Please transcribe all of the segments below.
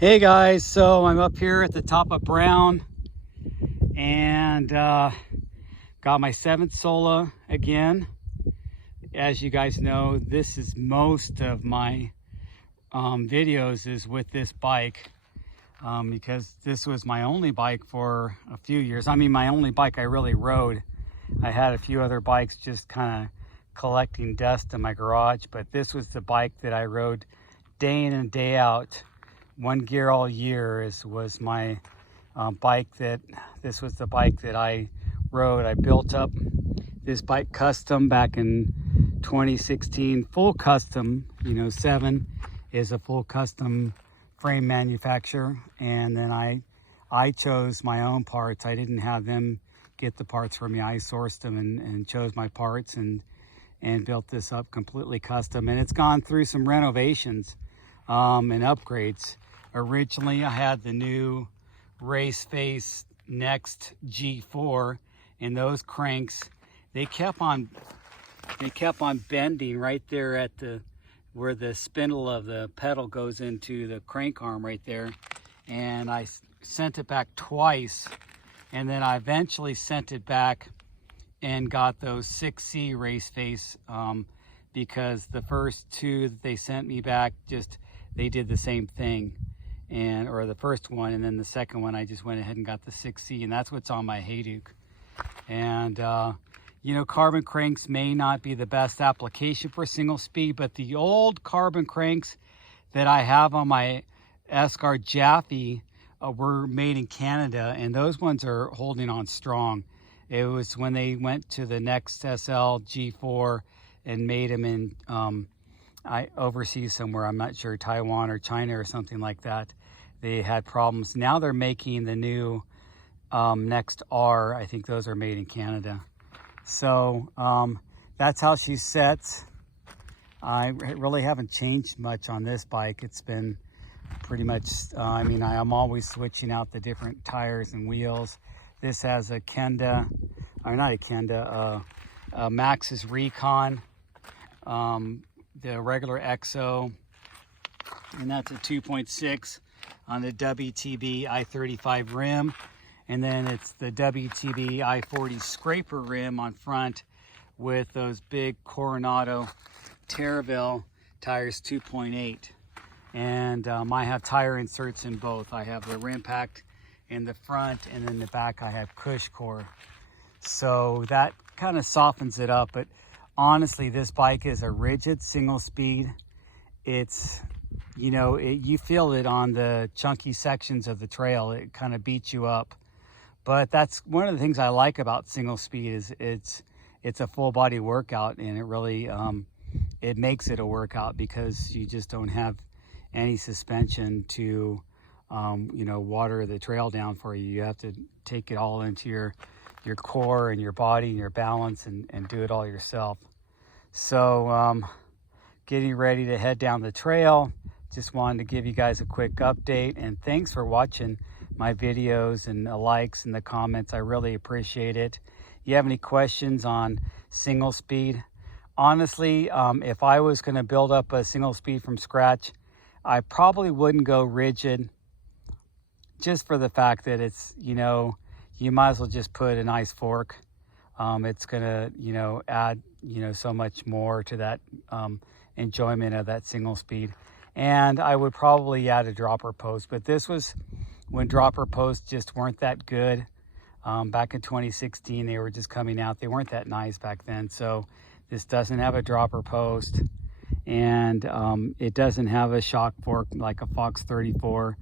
Hey guys, so I'm up here at the top of Brown and got my 7th Sola again. As you guys know, this is most of my videos is with this bike because this was my only bike for a few years. I mean, my only bike I really rode. I had a few other bikes just kind of collecting dust in my garage, but this was the bike that I rode day in and day out. One gear all year was my bike. This was the bike that I rode. I built up this bike custom back in 2016, full custom. 7 is a full custom frame manufacturer, and then I chose my own parts. I didn't have them get the parts for me. I sourced them and chose my parts and built this up completely custom, and it's gone through some renovations and upgrades. Originally, I had the new Race Face Next G4, and those cranks, they kept on bending right there at where the spindle of the pedal goes into the crank arm right there. And I sent it back twice, and then I eventually sent it back and got those 6C Race Face because the first two that they sent me back, they did the same thing. Or the first one, and then the second one I just went ahead and got the 6C, and that's what's on my Hayduk. And carbon cranks may not be the best application for single speed, but the old carbon cranks that I have on my Escar Jaffe were made in Canada, and those ones are holding on strong. It was when they went to the Next SL G4 and made them in overseas somewhere, I'm not sure, Taiwan or China or something like that. They had problems. Now they're making the new Next R. I think those are made in Canada. So that's how she sets. I really haven't changed much on this bike. It's been pretty much, I'm always switching out the different tires and wheels. This has a Kenda, or not a Kenda, a Maxxis Recon. The regular EXO, and that's a 2.6 on the WTB I-35 rim, and then it's the WTB I-40 scraper rim on front with those big Coronado Terraville tires 2.8, and I have tire inserts in both. I have the rim packed in the front, and in the back I have Cush core, so that kind of softens it up. But honestly, this bike is a rigid single speed. It's, you feel it on the chunky sections of the trail. It kind of beats you up. But that's one of the things I like about single speed is it's a full body workout, and it really, it makes it a workout because you just don't have any suspension to, water the trail down for you. You have to take it all into your core and your body and your balance and do it all yourself. So getting ready to head down the trail. Just wanted to give you guys a quick update, and thanks for watching my videos and the likes and the comments. I really appreciate it. You have any questions on single speed? Honestly, if I was going to build up a single speed from scratch, I probably wouldn't go rigid, just for the fact that it's, you might as well just put a nice fork. It's gonna, add, so much more to that enjoyment of that single speed. And I would probably add a dropper post, but this was when dropper posts just weren't that good. Back in 2016, they were just coming out. They weren't that nice back then. So this doesn't have a dropper post, and it doesn't have a shock fork like a Fox 34.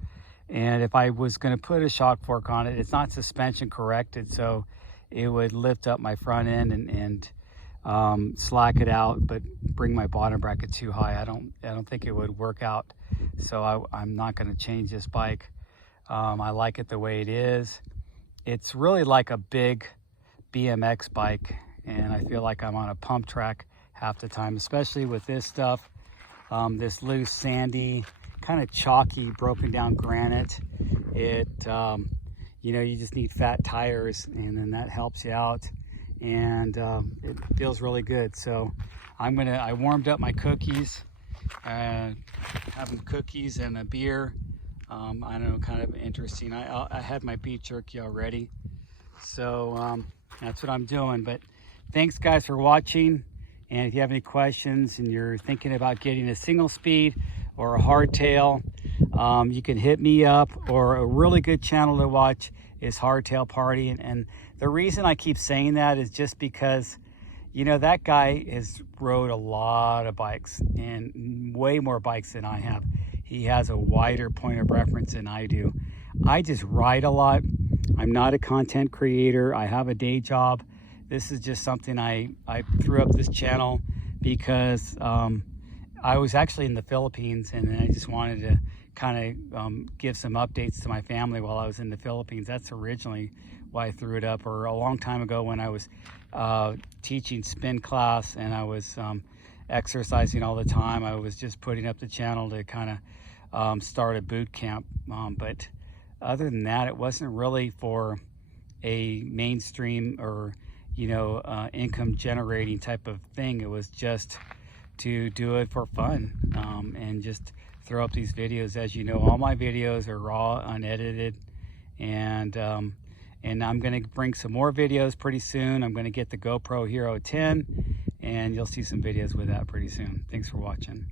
And if I was going to put a shock fork on it, it's not suspension corrected, so it would lift up my front end and slack it out, but bring my bottom bracket too high. I don't think it would work out. So I'm not going to change this bike. I like it the way it is. It's really like a big BMX bike, and I feel like I'm on a pump track half the time, especially with this stuff. This loose, sandy, kind of chalky, broken down granite. It, you just need fat tires, and then that helps you out, and it feels really good. So I warmed up my cookies, having cookies and a beer I don't know, kind of interesting. I had my beef jerky already, so that's what I'm doing. But thanks guys for watching, and if you have any questions and you're thinking about getting a single speed or a hardtail, you can hit me up. Or a really good channel to watch is Hardtail Party, and the reason I keep saying that is just because, you know, that guy has rode a lot of bikes, and way more bikes than I have. He has a wider point of reference than I do. I just ride a lot. I'm not a content creator. I have a day job. This is just something I threw up this channel because I was actually in the Philippines, and I just wanted to kind of give some updates to my family while I was in the Philippines. That's originally why I threw it up, or a long time ago when I was teaching spin class and I was exercising all the time. I was just putting up the channel to kind of start a boot camp. But other than that, it wasn't really for a mainstream or, you know, income generating type of thing. It was just to do it for fun, and just throw up these videos. As you know, all my videos are raw, unedited, and I'm going to bring some more videos pretty soon. I'm going to get the GoPro Hero 10, and you'll see some videos with that pretty soon. Thanks for watching.